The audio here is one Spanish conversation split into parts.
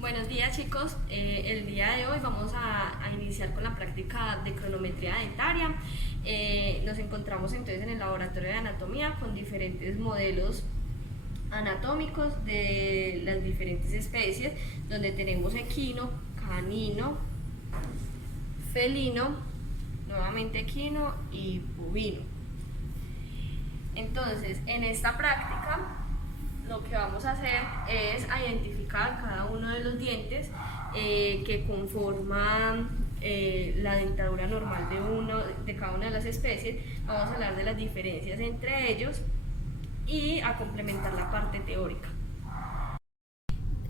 Buenos días chicos, el día de hoy vamos a iniciar con la práctica de cronometría dentaria. Nos encontramos entonces en el laboratorio de anatomía con diferentes modelos anatómicos de las diferentes especies, donde tenemos equino, canino, felino, nuevamente equino y bovino. Entonces, en esta práctica lo que vamos a hacer es identificar cada uno de los dientes que conforman la dentadura normal de cada una de las especies. Vamos a hablar de las diferencias entre ellos y a complementar la parte teórica.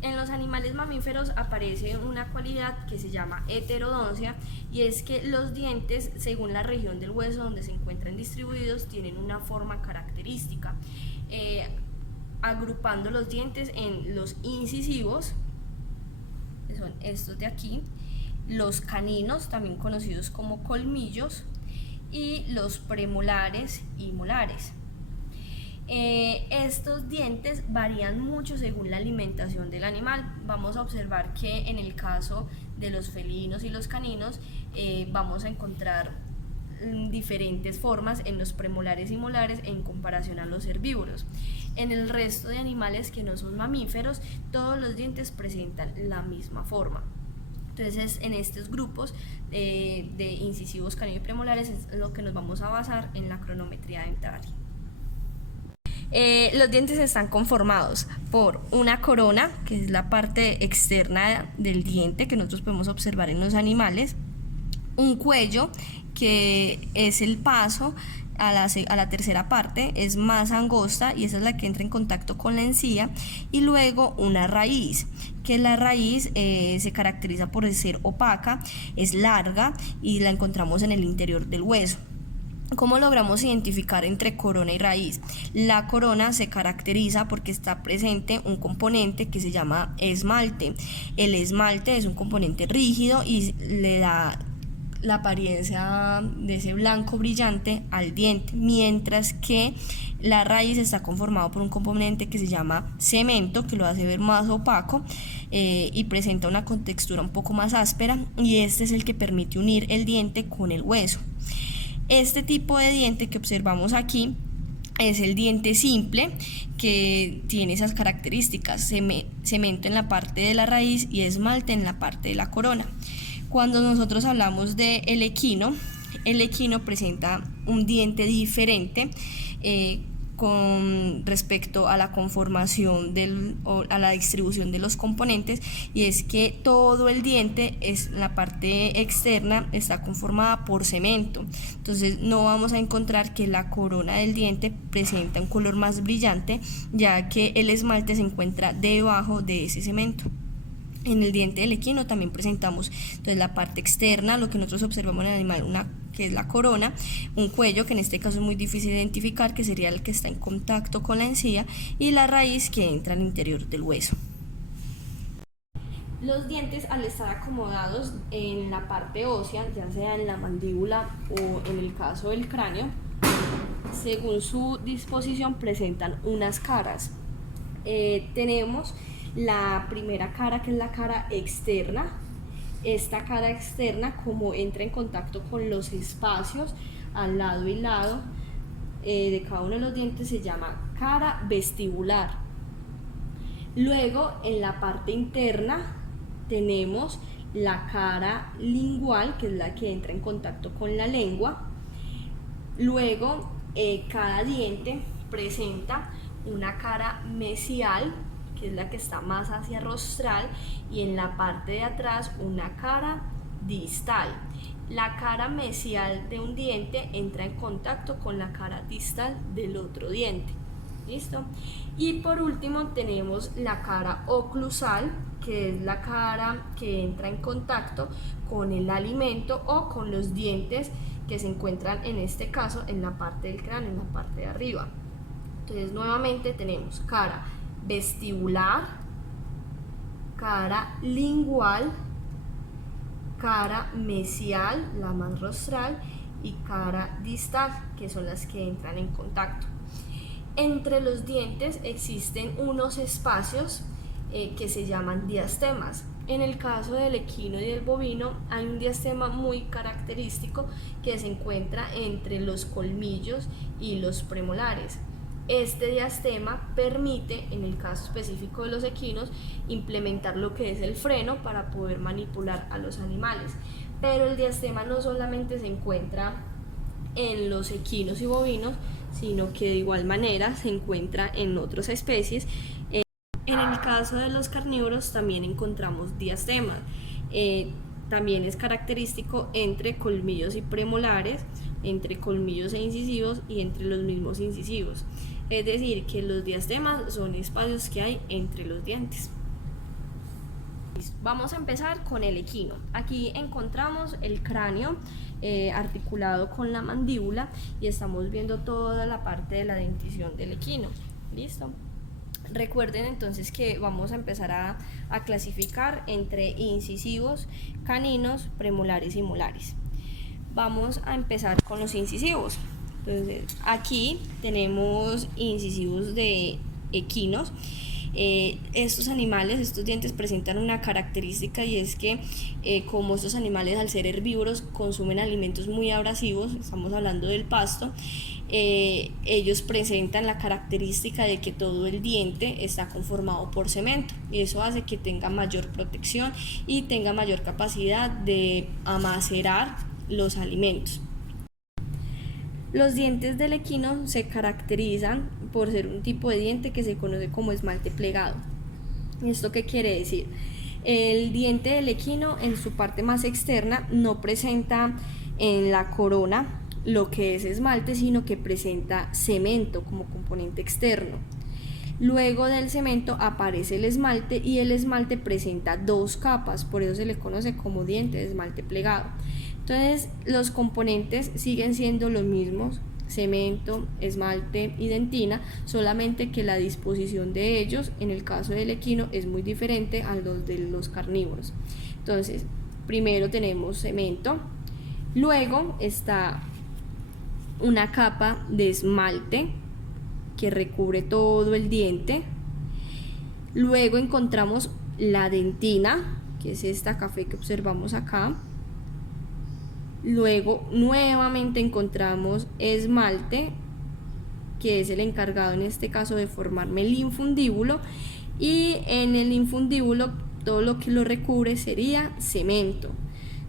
En los animales mamíferos aparece una cualidad que se llama heterodoncia, y es que los dientes, según la región del hueso donde se encuentran distribuidos, tienen una forma característica. Agrupando los dientes en los incisivos, que son estos de aquí, los caninos, también conocidos como colmillos, y los premolares y molares. Estos dientes varían mucho según la alimentación del animal. Vamos a observar que en el caso de los felinos y los caninos vamos a encontrar diferentes formas en los premolares y molares en comparación a los herbívoros. En el resto de animales que no son mamíferos, todos los dientes presentan la misma forma. Entonces, en estos grupos de incisivos, caninos y premolares es lo que nos vamos a basar en la cronometría dentaria. Los dientes están conformados por una corona, que es la parte externa del diente que nosotros podemos observar en los animales, un cuello, que es el paso a la tercera parte, es más angosta y esa es la que entra en contacto con la encía, y luego una raíz, que la raíz se caracteriza por ser opaca, es larga y la encontramos en el interior del hueso. ¿Cómo logramos identificar entre corona y raíz? La corona se caracteriza porque está presente un componente que se llama esmalte. El esmalte es un componente rígido y le da la apariencia de ese blanco brillante al diente, mientras que la raíz está conformada por un componente que se llama cemento, que lo hace ver más opaco y presenta una contextura un poco más áspera, y este es el que permite unir el diente con el hueso. Este tipo de diente que observamos aquí es el diente simple, que tiene esas características: cemento en la parte de la raíz y esmalte en la parte de la corona. Cuando nosotros hablamos de el equino presenta un diente diferente con respecto a la conformación o a la distribución de los componentes, y es que todo el diente, la parte externa, está conformada por cemento. Entonces no vamos a encontrar que la corona del diente presenta un color más brillante, ya que el esmalte se encuentra debajo de ese cemento. En el diente del equino también presentamos entonces la parte externa, lo que nosotros observamos en el animal, que es la corona, un cuello, que en este caso es muy difícil de identificar, que sería el que está en contacto con la encía, y la raíz, que entra al interior del hueso. Los dientes, al estar acomodados en la parte ósea, ya sea en la mandíbula o en el caso del cráneo, según su disposición presentan unas caras. Tenemos la primera cara, que es la cara externa. Esta cara externa, como entra en contacto con los espacios al lado y lado de cada uno de los dientes, se llama cara vestibular. Luego, en la parte interna tenemos la cara lingual, que es la que entra en contacto con la lengua. Luego, cada diente presenta una cara mesial, que es la que está más hacia rostral, y en la parte de atrás una cara distal. La cara mesial de un diente entra en contacto con la cara distal del otro diente. ¿Listo? Y por último tenemos la cara oclusal, que es la cara que entra en contacto con el alimento o con los dientes que se encuentran, en este caso, en la parte del cráneo, en la parte de arriba. Entonces nuevamente tenemos cara vestibular, cara lingual, cara mesial, la más rostral, y cara distal, que son las que entran en contacto. Entre los dientes existen unos espacios que se llaman diastemas. En el caso del equino y del bovino hay un diastema muy característico que se encuentra entre los colmillos y los premolares. Este diastema permite, en el caso específico de los equinos, implementar lo que es el freno para poder manipular a los animales. Pero el diastema no solamente se encuentra en los equinos y bovinos, sino que de igual manera se encuentra en otras especies. En el caso de los carnívoros también encontramos diastemas. También es característico entre colmillos y premolares, entre colmillos e incisivos y entre los mismos incisivos. Es decir, que los diastemas son espacios que hay entre los dientes. Vamos a empezar con el equino. Aquí encontramos el cráneo articulado con la mandíbula y estamos viendo toda la parte de la dentición del equino. ¿Listo? Recuerden entonces que vamos a empezar a clasificar entre incisivos, caninos, premolares y molares. Vamos a empezar con los incisivos. Entonces, aquí tenemos incisivos de equinos. Estos animales, estos dientes presentan una característica, y es que como estos animales, al ser herbívoros, consumen alimentos muy abrasivos, estamos hablando del pasto, ellos presentan la característica de que todo el diente está conformado por cemento, y eso hace que tenga mayor protección y tenga mayor capacidad de almacenar los alimentos. Los dientes del equino se caracterizan por ser un tipo de diente que se conoce como esmalte plegado. ¿Esto qué quiere decir? El diente del equino, en su parte más externa, no presenta en la corona lo que es esmalte, sino que presenta cemento como componente externo. Luego del cemento aparece el esmalte, y el esmalte presenta dos capas, por eso se le conoce como diente de esmalte plegado. Entonces, los componentes siguen siendo los mismos: cemento, esmalte y dentina, solamente que la disposición de ellos, en el caso del equino, es muy diferente a los de los carnívoros. Entonces, primero tenemos cemento, luego está una capa de esmalte que recubre todo el diente, luego encontramos la dentina, que es esta café que observamos acá. Luego nuevamente encontramos esmalte, que es el encargado en este caso de formarme el infundíbulo, y en el infundíbulo todo lo que lo recubre sería cemento.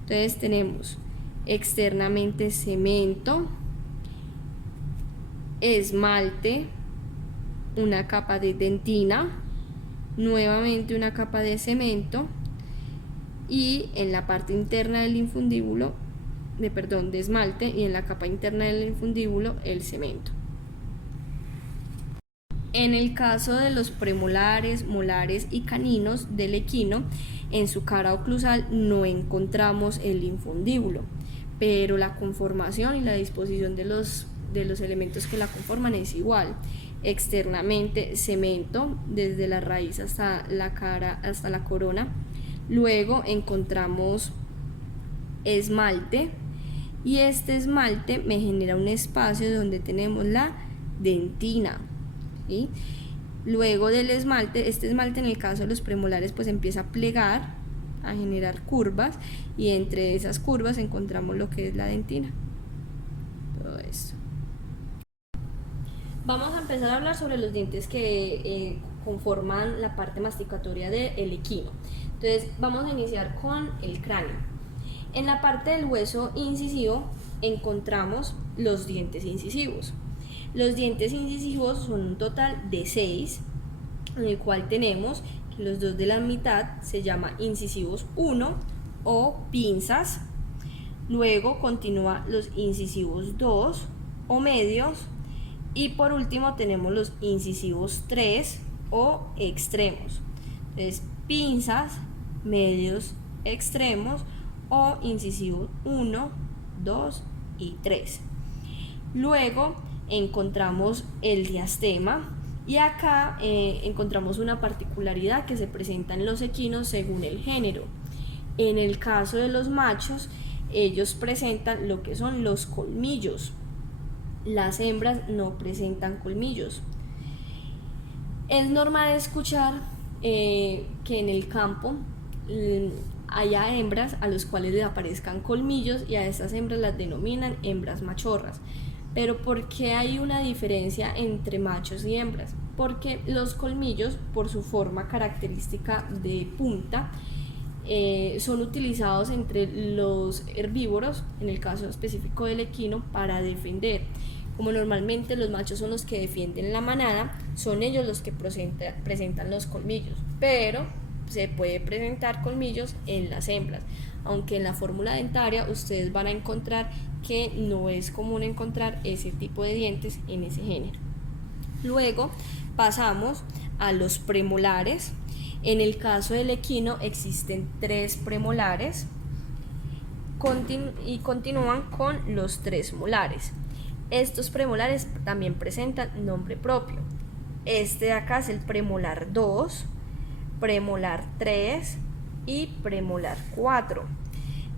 Entonces tenemos externamente cemento, esmalte, una capa de dentina, nuevamente una capa de cemento, y en la parte interna del infundíbulo de esmalte, y en la capa interna del infundíbulo el cemento. En el caso de los premolares, molares y caninos del equino, en su cara oclusal no encontramos el infundíbulo, pero la conformación y la disposición de los elementos que la conforman es igual. Externamente cemento desde la raíz hasta la cara, hasta la corona. Luego encontramos esmalte, y este esmalte me genera un espacio donde tenemos la dentina, ¿sí? Luego del esmalte, este esmalte en el caso de los premolares pues empieza a plegar, a generar curvas, y entre esas curvas encontramos lo que es la dentina. Todo esto. Vamos a empezar a hablar sobre los dientes que conforman la parte masticatoria del equino. Entonces vamos a iniciar con el cráneo. En la parte del hueso incisivo encontramos los dientes incisivos. Los dientes incisivos son un total de 6, en el cual tenemos que los dos de la mitad se llama incisivos 1 o pinzas. Luego continúa los incisivos 2 o medios, y por último tenemos los incisivos 3 o extremos. Entonces, pinzas, medios, extremos, o incisivos 1, 2 y 3. Luego encontramos el diastema, y acá encontramos una particularidad que se presenta en los equinos según el género. En el caso de los machos, ellos presentan lo que son los colmillos. Las hembras no presentan colmillos. Es normal escuchar que en el campo haya hembras a los cuales les aparezcan colmillos, y a estas hembras las denominan hembras machorras. Pero ¿por qué hay una diferencia entre machos y hembras? Porque los colmillos, por su forma característica de punta, son utilizados entre los herbívoros, en el caso específico del equino, para defender. Como normalmente los machos son los que defienden la manada, son ellos los que presentan los colmillos, pero se puede presentar colmillos en las hembras, aunque en la fórmula dentaria ustedes van a encontrar que no es común encontrar ese tipo de dientes en ese género. Luego pasamos a los premolares. En el caso del equino existen 3 premolares y continúan con los 3 molares. Estos premolares también presentan nombre propio. Este de acá es el premolar 2, premolar 3 y premolar 4.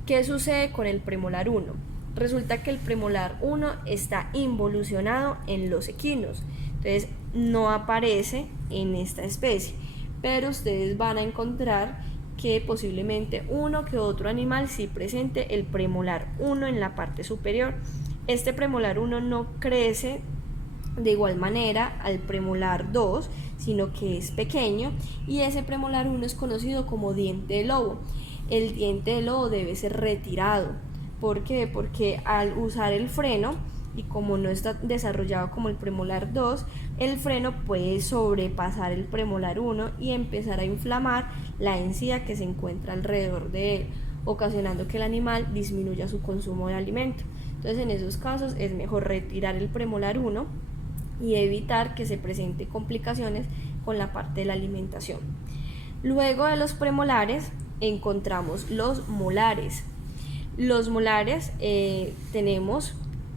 ¿Qué sucede con el premolar 1? Resulta que el premolar 1 está involucionado en los equinos, entonces no aparece en esta especie, pero ustedes van a encontrar que posiblemente uno que otro animal sí presente el premolar 1 en la parte superior. Este premolar 1 no crece de igual manera al premolar 2, sino que es pequeño, y ese premolar 1 es conocido como diente de lobo. El diente de lobo debe ser retirado. ¿Por qué? Porque al usar el freno, y como no está desarrollado como el premolar 2, el freno puede sobrepasar el premolar 1 y empezar a inflamar la encía que se encuentra alrededor de él, ocasionando que el animal disminuya su consumo de alimento. Entonces en esos casos es mejor retirar el premolar 1 y evitar que se presenten complicaciones con la parte de la alimentación. Luego de los premolares encontramos los molares. Los molares tenemos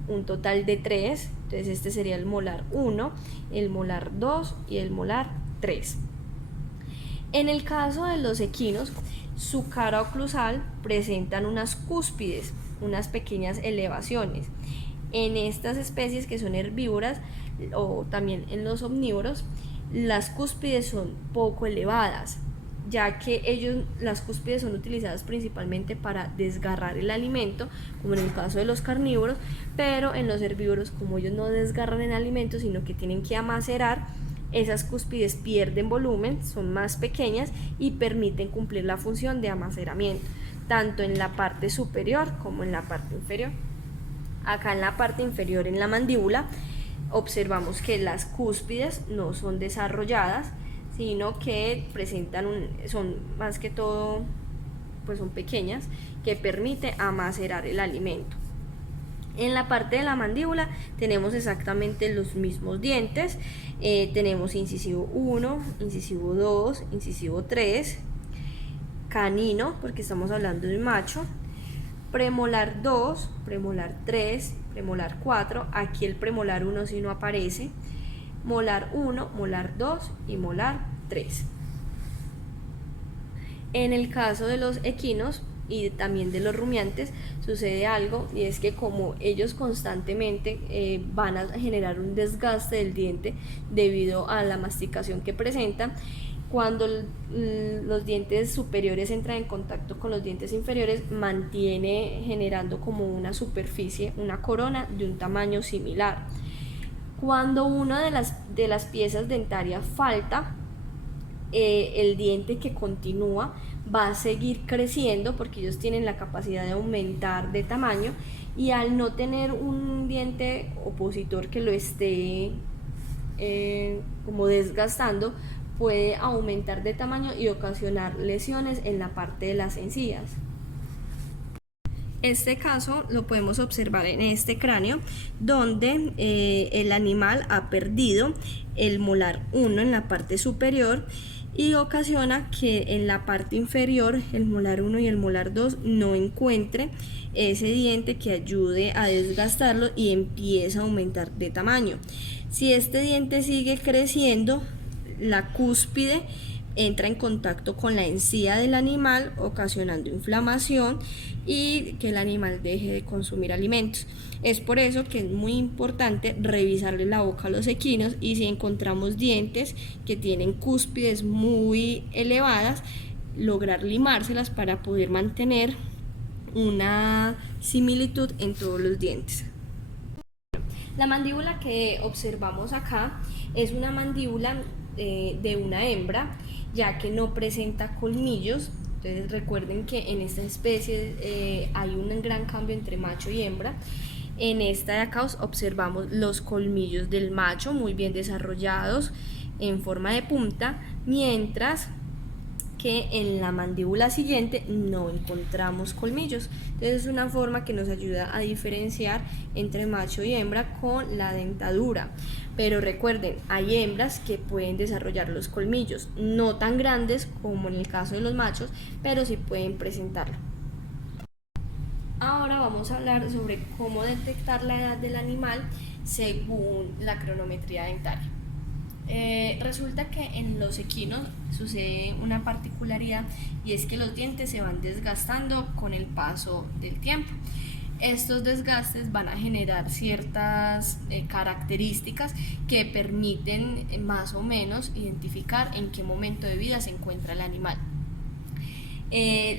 un total de 3, entonces este sería el molar 1, el molar 2 y el molar 3. En el caso de los equinos, su cara oclusal presentan unas cúspides, unas pequeñas elevaciones. En estas especies que son herbívoras o también en los omnívoros, las cúspides son poco elevadas, ya que las cúspides son utilizadas principalmente para desgarrar el alimento, como en el caso de los carnívoros, pero en los herbívoros, como ellos no desgarran el alimento, sino que tienen que amacerar, esas cúspides pierden volumen, son más pequeñas y permiten cumplir la función de amaceramiento, tanto en la parte superior como en la parte inferior. Acá en la parte inferior, en la mandíbula, observamos que las cúspides no son desarrolladas, sino que son más que todo, pues son pequeñas, que permite amacerar el alimento. En la parte de la mandíbula tenemos exactamente los mismos dientes, tenemos incisivo 1, incisivo 2, incisivo 3, canino, porque estamos hablando de un macho, premolar 2, premolar 3, premolar 4, aquí el premolar 1 sí no aparece, molar 1, molar 2 y molar 3. En el caso de los equinos y también de los rumiantes sucede algo, y es que como ellos constantemente van a generar un desgaste del diente debido a la masticación que presentan, cuando los dientes superiores entran en contacto con los dientes inferiores, mantiene generando como una superficie, una corona de un tamaño similar. Cuando una de las piezas dentarias falta, el diente que continúa va a seguir creciendo, porque ellos tienen la capacidad de aumentar de tamaño, y al no tener un diente opositor que lo esté como desgastando, puede aumentar de tamaño y ocasionar lesiones en la parte de las encías. Este caso lo podemos observar en este cráneo, donde el animal ha perdido el molar 1 en la parte superior y ocasiona que en la parte inferior el molar 1 y el molar 2 no encuentre ese diente que ayude a desgastarlo y empieza a aumentar de tamaño. Si este diente sigue creciendo, la cúspide entra en contacto con la encía del animal, ocasionando inflamación y que el animal deje de consumir alimentos. Es por eso que es muy importante revisarle la boca a los equinos, y si encontramos dientes que tienen cúspides muy elevadas, lograr limárselas para poder mantener una similitud en todos los dientes. La mandíbula que observamos acá es una mandíbula de una hembra, ya que no presenta colmillos. Entonces recuerden que en esta especie hay un gran cambio entre macho y hembra. En esta de acá observamos los colmillos del macho muy bien desarrollados en forma de punta, mientras que en la mandíbula siguiente no encontramos colmillos. Entonces es una forma que nos ayuda a diferenciar entre macho y hembra con la dentadura. Pero recuerden, hay hembras que pueden desarrollar los colmillos, no tan grandes como en el caso de los machos, pero sí pueden presentarlo. Ahora vamos a hablar sobre cómo detectar la edad del animal según la cronometría dentaria. Resulta que en los equinos sucede una particularidad, y es que los dientes se van desgastando con el paso del tiempo. Estos desgastes van a generar ciertas características que permiten más o menos identificar en qué momento de vida se encuentra el animal.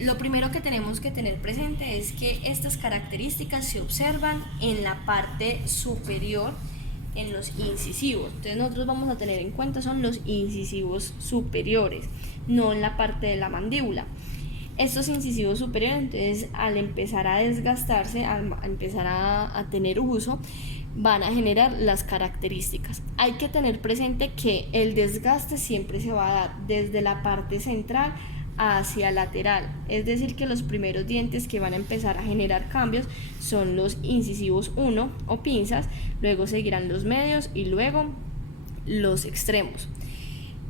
Lo primero que tenemos que tener presente es que estas características se observan en la parte superior, en los incisivos. Entonces nosotros vamos a tener en cuenta son los incisivos superiores, no en la parte de la mandíbula. Estos incisivos superiores, entonces, al empezar a desgastarse, al empezar a tener uso, van a generar las características. Hay que tener presente que el desgaste siempre se va a dar desde la parte central hacia lateral, es decir que los primeros dientes que van a empezar a generar cambios son los incisivos 1 o pinzas, luego seguirán los medios y luego los extremos.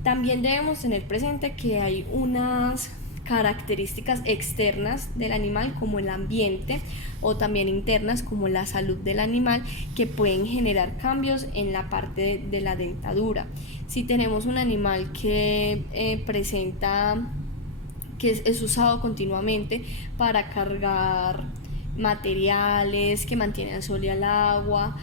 También debemos tener presente que hay unas características externas del animal, como el ambiente, o también internas, como la salud del animal, que pueden generar cambios en la parte de la dentadura. Si tenemos un animal que es usado continuamente para cargar materiales, que mantiene al sol y al agua,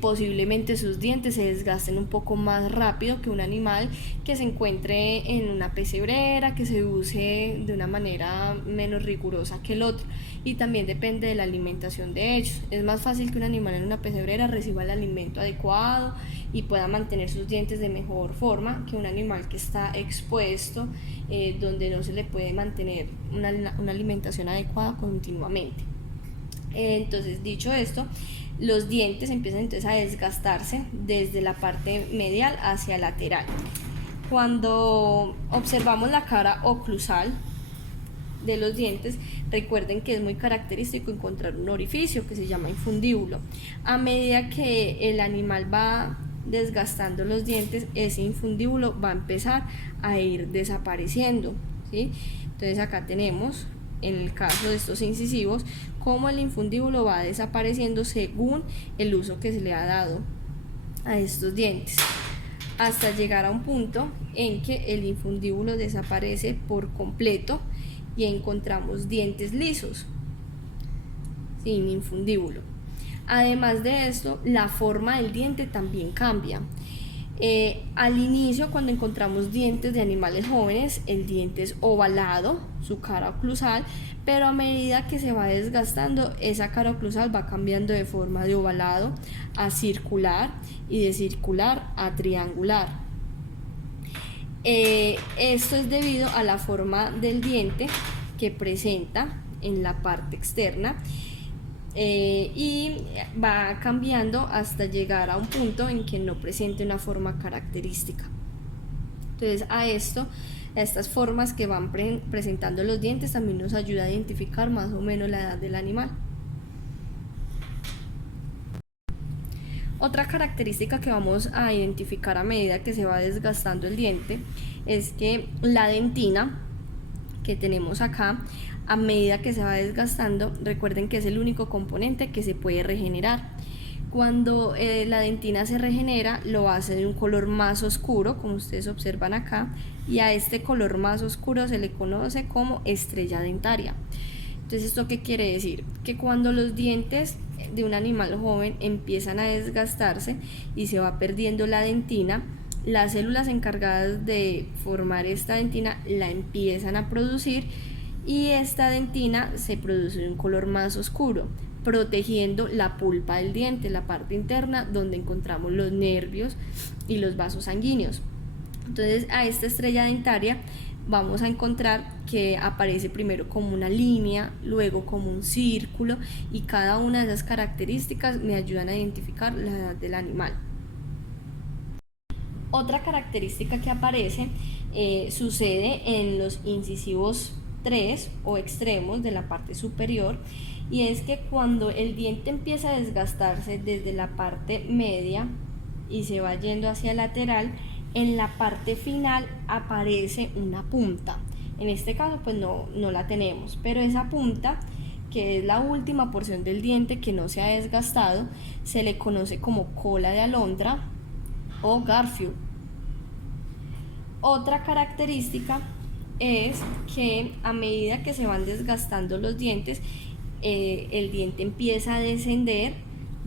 posiblemente sus dientes se desgasten un poco más rápido que un animal que se encuentre en una pesebrera, que se use de una manera menos rigurosa que el otro. Y también depende de la alimentación de ellos. Es más fácil que un animal en una pesebrera reciba el alimento adecuado y pueda mantener sus dientes de mejor forma que un animal que está expuesto, donde no se le puede mantener una alimentación adecuada continuamente. Entonces, dicho esto, los dientes empiezan entonces a desgastarse desde la parte medial hacia lateral. Cuando observamos la cara oclusal de los dientes, recuerden que es muy característico encontrar un orificio que se llama infundíbulo. A medida que el animal va desgastando los dientes, ese infundíbulo va a empezar a ir desapareciendo, ¿sí? Entonces acá tenemos, en el caso de estos incisivos, cómo el infundíbulo va desapareciendo según el uso que se le ha dado a estos dientes, hasta llegar a un punto en que el infundíbulo desaparece por completo y encontramos dientes lisos, sin infundíbulo. Además de esto, la forma del diente también cambia. Al inicio, cuando encontramos dientes de animales jóvenes, el diente es ovalado, su cara oclusal, pero a medida que se va desgastando, esa cara oclusal va cambiando de forma de ovalado a circular y de circular a triangular. Esto es debido a la forma del diente que presenta en la parte externa, y va cambiando hasta llegar a un punto en que no presente una forma característica. Entonces a estas formas que van presentando los dientes también nos ayuda a identificar más o menos la edad del animal. Otra característica que vamos a identificar a medida que se va desgastando el diente es que la dentina que tenemos acá, a medida que se va desgastando, recuerden que es el único componente que se puede regenerar. Cuando la dentina se regenera, lo hace de un color más oscuro, como ustedes observan acá, y a este color más oscuro se le conoce como estrella dentaria. Entonces, ¿esto qué quiere decir? Que cuando los dientes de un animal joven empiezan a desgastarse y se va perdiendo la dentina, las células encargadas de formar esta dentina la empiezan a producir, y esta dentina se produce de un color más oscuro, protegiendo la pulpa del diente, la parte interna donde encontramos los nervios y los vasos sanguíneos. Entonces, a esta estrella dentaria vamos a encontrar que aparece primero como una línea, luego como un círculo, y cada una de esas características me ayudan a identificar la edad del animal. Otra característica que aparece sucede en los incisivos 3 o extremos de la parte superior, y es que cuando el diente empieza a desgastarse desde la parte media y se va yendo hacia el lateral, en la parte final aparece una punta. En este caso pues no la tenemos, pero esa punta, que es la última porción del diente que no se ha desgastado, se le conoce como cola de alondra o garfio. Otra característica es que a medida que se van desgastando los dientes, el diente empieza a descender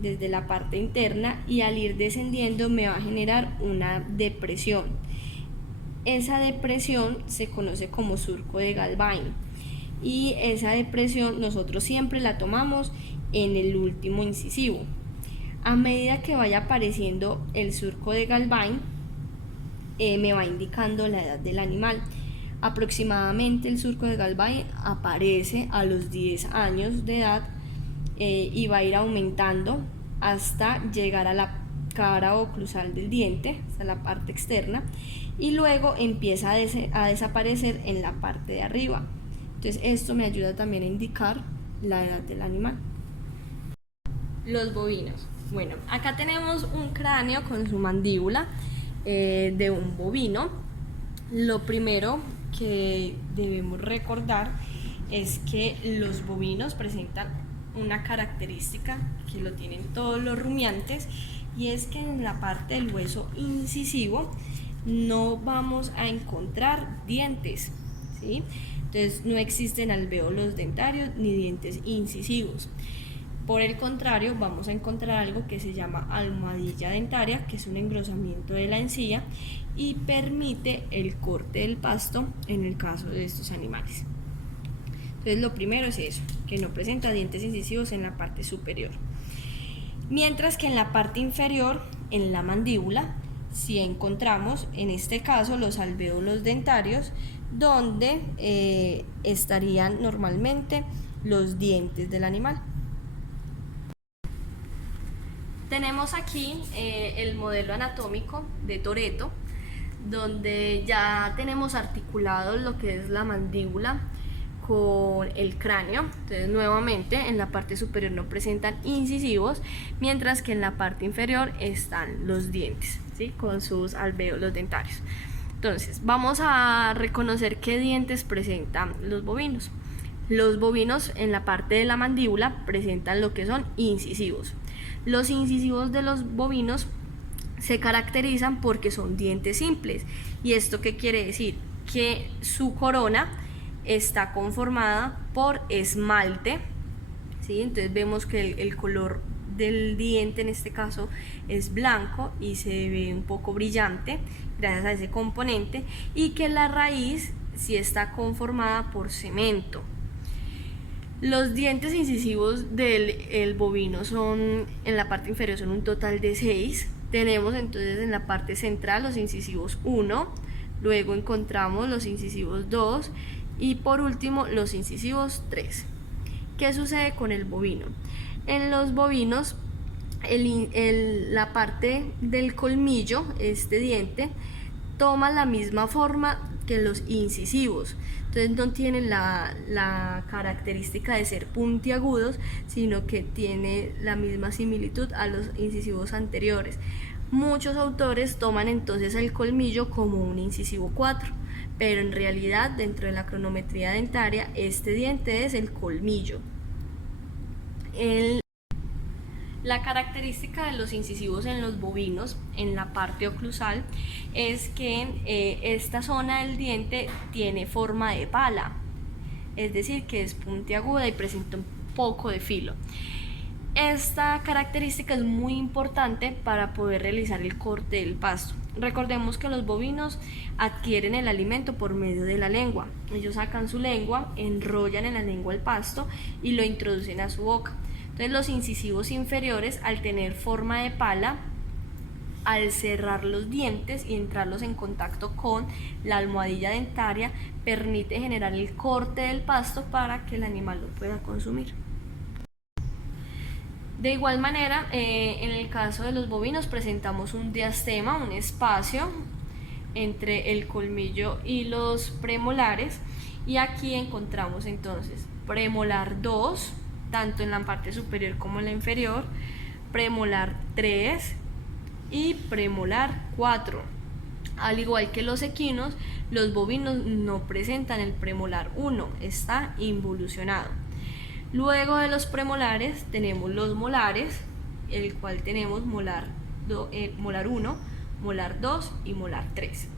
desde la parte interna, y al ir descendiendo me va a generar una depresión. Esa depresión se conoce como surco de Galvin, y esa depresión nosotros siempre la tomamos en el último incisivo. A medida que vaya apareciendo el surco de Galvin, me va indicando la edad del animal. Aproximadamente el surco de Galvin aparece a los 10 años de edad, y va a ir aumentando hasta llegar a la cara oclusal del diente, hasta la parte externa, y luego empieza a desaparecer en la parte de arriba. Entonces esto me ayuda también a indicar la edad del animal. Los bovinos. Bueno, acá tenemos un cráneo con su mandíbula de un bovino. Lo primero que debemos recordar es que los bovinos presentan una característica que lo tienen todos los rumiantes, y es que en la parte del hueso incisivo no vamos a encontrar dientes, ¿sí? Entonces no existen alvéolos dentarios ni dientes incisivos. Por el contrario, vamos a encontrar algo que se llama almohadilla dentaria, que es un engrosamiento de la encía y permite el corte del pasto en el caso de estos animales. Entonces lo primero es eso, que no presenta dientes incisivos en la parte superior. Mientras que en la parte inferior, en la mandíbula, sí encontramos en este caso los alvéolos dentarios, donde estarían normalmente los dientes del animal. Tenemos aquí el modelo anatómico de Toretto, donde ya tenemos articulado lo que es la mandíbula con el cráneo. Entonces nuevamente en la parte superior no presentan incisivos, mientras que en la parte inferior están los dientes, ¿sí?, con sus alvéolos dentarios. Entonces vamos a reconocer qué dientes presentan los bovinos. Los bovinos en la parte de la mandíbula presentan lo que son incisivos. Los incisivos de los bovinos se caracterizan porque son dientes simples. ¿Y esto qué quiere decir? Que su corona está conformada por esmalte, ¿sí? Entonces vemos que el color del diente en este caso es blanco y se ve un poco brillante gracias a ese componente, y que la raíz sí está conformada por cemento. Los dientes incisivos del bovino son, en la parte inferior, son un total de 6. Tenemos entonces en la parte central los incisivos 1, luego encontramos los incisivos 2 y por último los incisivos 3. ¿Qué sucede con el bovino? En los bovinos la parte del colmillo, este diente, toma la misma forma que los incisivos. Entonces no tienen la característica de ser puntiagudos, sino que tiene la misma similitud a los incisivos anteriores. Muchos autores toman entonces el colmillo como un incisivo 4, pero en realidad dentro de la cronometría dentaria este diente es el colmillo. La característica de los incisivos en los bovinos, en la parte oclusal, es que esta zona del diente tiene forma de pala, es decir, que es puntiaguda y presenta un poco de filo. Esta característica es muy importante para poder realizar el corte del pasto. Recordemos que los bovinos adquieren el alimento por medio de la lengua. Ellos sacan su lengua, enrollan en la lengua el pasto y lo introducen a su boca. Entonces los incisivos inferiores, al tener forma de pala, al cerrar los dientes y entrarlos en contacto con la almohadilla dentaria, permite generar el corte del pasto para que el animal lo pueda consumir. De igual manera, en el caso de los bovinos presentamos un diastema, un espacio entre el colmillo y los premolares, y aquí encontramos entonces premolar 2, tanto en la parte superior como en la inferior, premolar 3 y premolar 4. Al igual que los equinos, los bovinos no presentan el premolar 1, está involucionado. Luego de los premolares tenemos los molares, el cual tenemos molar 1, molar 2 y molar 3.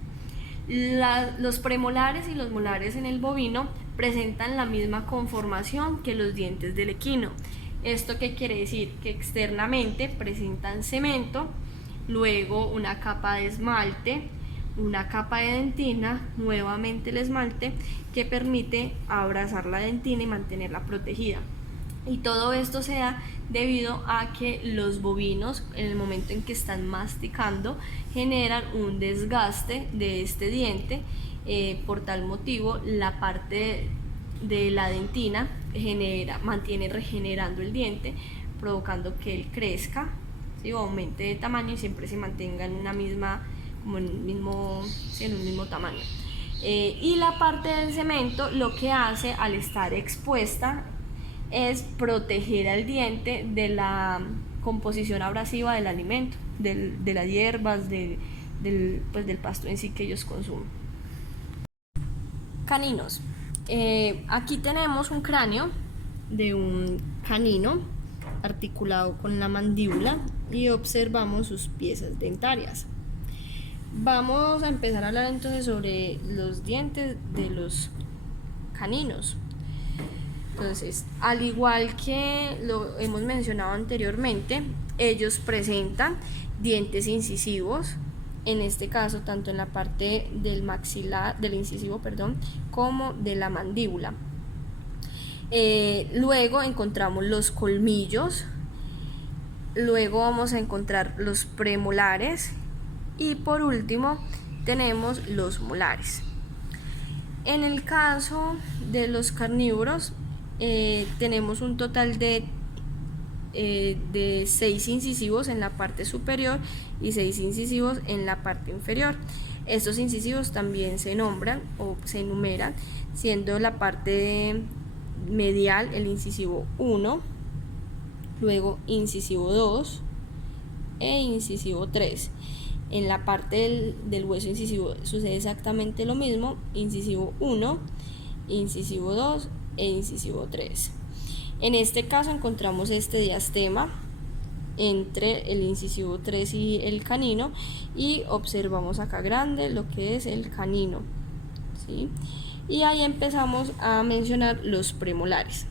Los premolares y los molares en el bovino presentan la misma conformación que los dientes del equino. ¿Esto qué quiere decir? Que externamente presentan cemento, luego una capa de esmalte, una capa de dentina, nuevamente el esmalte, que permite abrazar la dentina y mantenerla protegida. Y todo esto se da debido a que los bovinos, en el momento en que están masticando, generan un desgaste de este diente. Por tal motivo, la parte de la dentina mantiene regenerando el diente, provocando que él crezca, ¿sí?, o aumente de tamaño y siempre se mantenga en una misma, como en un mismo tamaño. Y la parte del cemento lo que hace al estar expuesta es proteger al diente de la composición abrasiva del alimento, de las hierbas, del pasto en sí que ellos consumen. Caninos. Aquí tenemos un cráneo de un canino articulado con la mandíbula y observamos sus piezas dentarias. Vamos a empezar a hablar entonces sobre los dientes de los caninos. Entonces, al igual que lo hemos mencionado anteriormente, ellos presentan dientes incisivos, en este caso tanto en la parte del maxilar, del incisivo, como de la mandíbula. Luego encontramos los colmillos, luego vamos a encontrar los premolares y por último tenemos los molares. En el caso de los carnívoros, tenemos un total de 6 incisivos en la parte superior y 6 incisivos en la parte inferior. Estos incisivos también se nombran o se enumeran, siendo la parte medial el incisivo 1, luego incisivo 2 e incisivo 3. En la parte del hueso incisivo sucede exactamente lo mismo: incisivo 1, incisivo 2 e incisivo 3. En este caso encontramos este diastema entre el incisivo 3 y el canino, y observamos acá grande lo que es el canino, ¿sí? Y ahí empezamos a mencionar los premolares.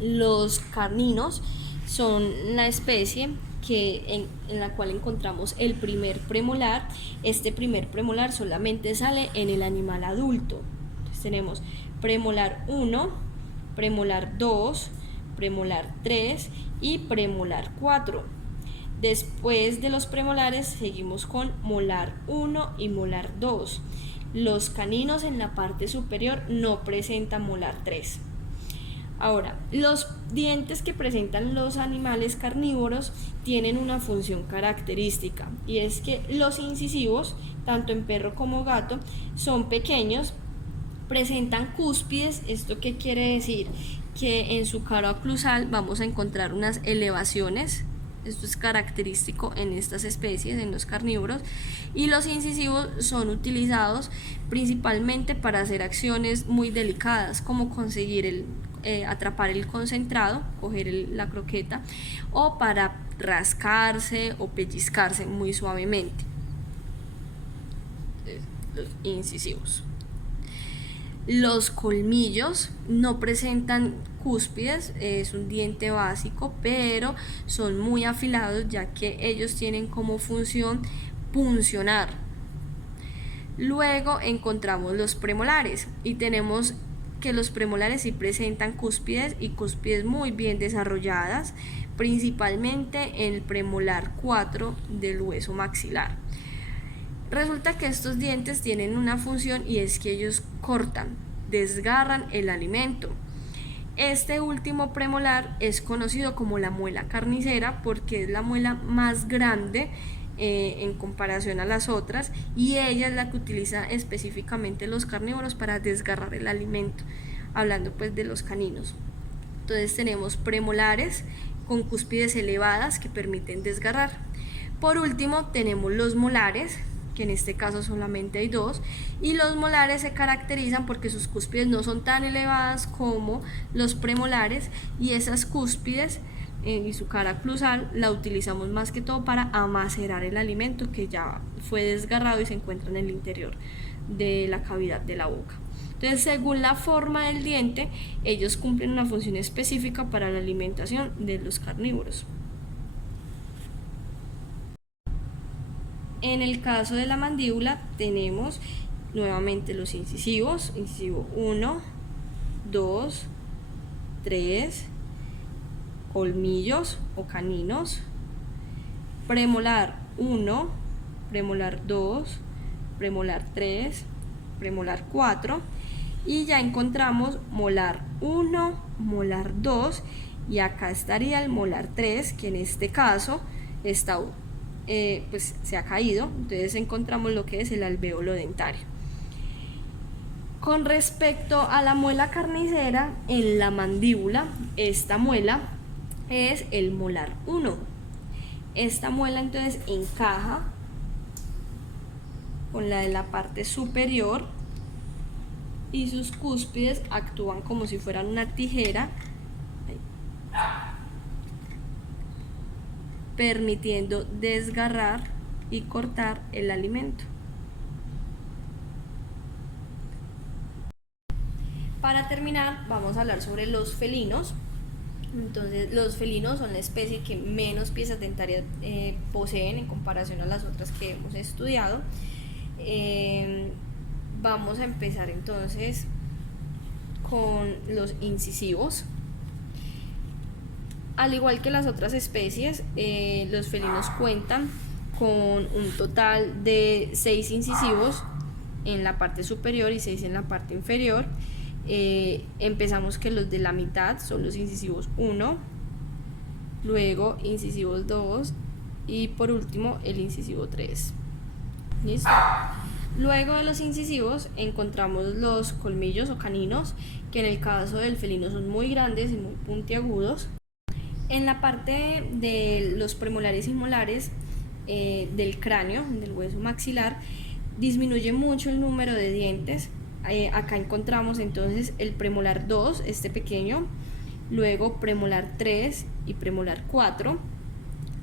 Los caninos son la especie en la cual encontramos el primer premolar. Este primer premolar solamente sale en el animal adulto. Entonces tenemos premolar 1, premolar 2, premolar 3 y premolar 4. Después de los premolares seguimos con molar 1 y molar 2. Los caninos en la parte superior no presentan molar 3. Ahora, los dientes que presentan los animales carnívoros tienen una función característica, y es que los incisivos, tanto en perro como gato, son pequeños, presentan cúspides. ¿Esto qué quiere decir? Que en su cara oclusal vamos a encontrar unas elevaciones. Esto es característico en estas especies, en los carnívoros, y los incisivos son utilizados principalmente para hacer acciones muy delicadas, como conseguir atrapar el concentrado, coger la croqueta, o para rascarse o pellizcarse muy suavemente. Los incisivos. Los colmillos no presentan cúspides, es un diente básico, pero son muy afilados ya que ellos tienen como función puncionar. Luego encontramos los premolares y tenemos que los premolares sí presentan cúspides y cúspides muy bien desarrolladas, principalmente en el premolar 4 del hueso maxilar. Resulta que estos dientes tienen una función y es que ellos cortan, desgarran el alimento. Este último premolar es conocido como la muela carnicera porque es la muela más grande en comparación a las otras, y ella es la que utiliza específicamente los carnívoros para desgarrar el alimento, hablando pues de los caninos. Entonces tenemos premolares con cúspides elevadas que permiten desgarrar. Por último tenemos los molares, que en este caso solamente hay dos, y los molares se caracterizan porque sus cúspides no son tan elevadas como los premolares, y esas cúspides y su cara clusal la utilizamos más que todo para amacerar el alimento que ya fue desgarrado y se encuentra en el interior de la cavidad de la boca. Entonces, según la forma del diente, ellos cumplen una función específica para la alimentación de los carnívoros. En el caso de la mandíbula tenemos nuevamente los incisivos, incisivo 1, 2, 3, colmillos o caninos, premolar 1, premolar 2, premolar 3, premolar 4, y ya encontramos molar 1, molar 2, y acá estaría el molar 3, que en este caso está pues se ha caído. Entonces encontramos lo que es el alvéolo dentario. Con respecto a la muela carnicera, en la mandíbula, esta muela es el molar 1. Esta muela entonces encaja con la de la parte superior y sus cúspides actúan como si fueran una tijera, permitiendo desgarrar y cortar el alimento. Para terminar, vamos a hablar sobre los felinos. Entonces, los felinos son la especie que menos piezas dentarias poseen en comparación a las otras que hemos estudiado. Vamos a empezar entonces con los incisivos. Al igual que las otras especies, los felinos cuentan con un total de 6 incisivos en la parte superior y 6 en la parte inferior. Empezamos que los de la mitad son los incisivos 1, luego incisivos 2 y por último el incisivo 3. ¿Listo? Luego de los incisivos encontramos los colmillos o caninos, que en el caso del felino son muy grandes y muy puntiagudos. En la parte de los premolares y molares del cráneo, del hueso maxilar, disminuye mucho el número de dientes. Acá encontramos entonces el premolar 2, este pequeño, luego premolar 3 y premolar 4,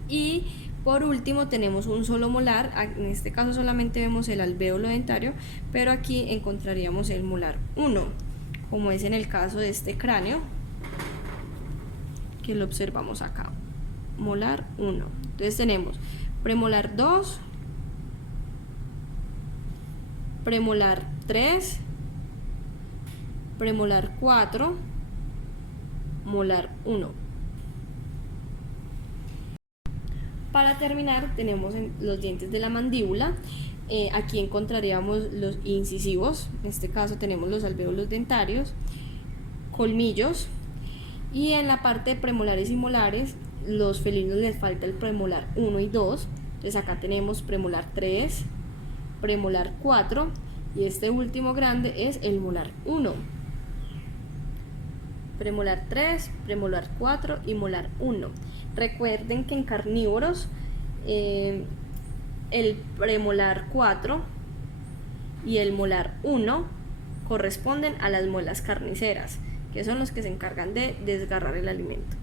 y por último tenemos un solo molar. En este caso solamente vemos el alvéolo dentario, pero aquí encontraríamos el molar 1, como es en el caso de este cráneo, que lo observamos acá, molar 1. Entonces tenemos premolar 2, premolar 3, premolar 4, molar 1. Para terminar tenemos los dientes de la mandíbula. Aquí encontraríamos los incisivos, en este caso tenemos los alvéolos dentarios, colmillos, y en la parte de premolares y molares, los felinos les falta el premolar 1 y 2. Entonces acá tenemos premolar 3, premolar 4, y este último grande es el molar 1. Premolar 3, premolar 4 y molar 1. Recuerden que en carnívoros el premolar 4 y el molar 1 corresponden a las muelas carniceras. que son los que se encargan de desgarrar el alimento.